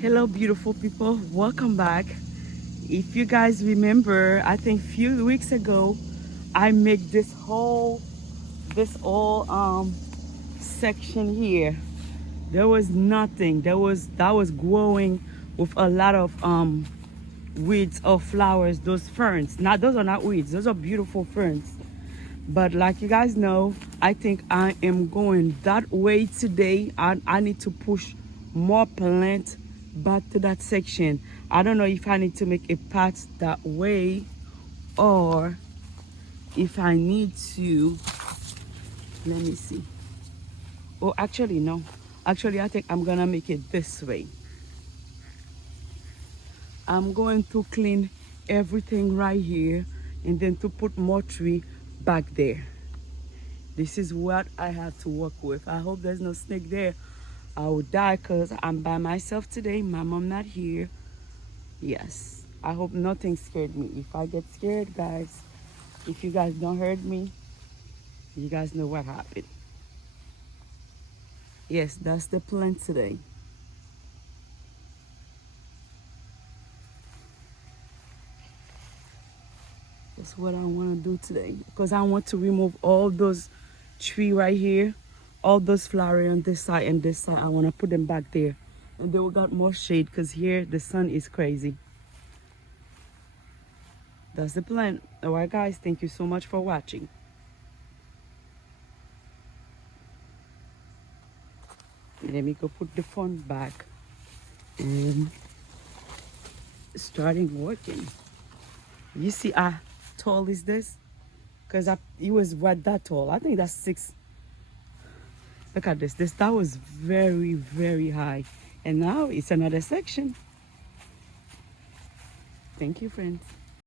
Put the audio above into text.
Hello, beautiful people. Welcome back. If you guys remember, I think few weeks ago, I made this whole section here. There was nothing. That was growing with a lot of weeds or flowers. Those ferns. Now those are not weeds. Those are beautiful ferns. But like you guys know, I think I am going that way today. I need to push more plant back to that section. I don't know if I need to make a path that way or if I need to, let me see. Oh, actually, no. Actually, I think I'm gonna make it this way. I'm going to clean everything right here and then to put more tree back there. This is what I have to work with. I hope there's no snake there. I will die because I'm by myself today. My mom not here. Yes. I hope nothing scared me. If I get scared, guys, if you guys don't hurt me, you guys know what happened. Yes, that's the plan today. That's what I want to do today. Because I want to remove all those tree right here. All those flowers on this side and this side. I want to put them back there. And they will got more shade because here the sun is crazy. That's the plan. All right, guys. Thank you so much for watching. Let me go put the phone back and starting working. You see how tall is this? Because it was what that tall. I think that's 6. Look at this. That was very, very high. And now it's another section. Thank you, friends.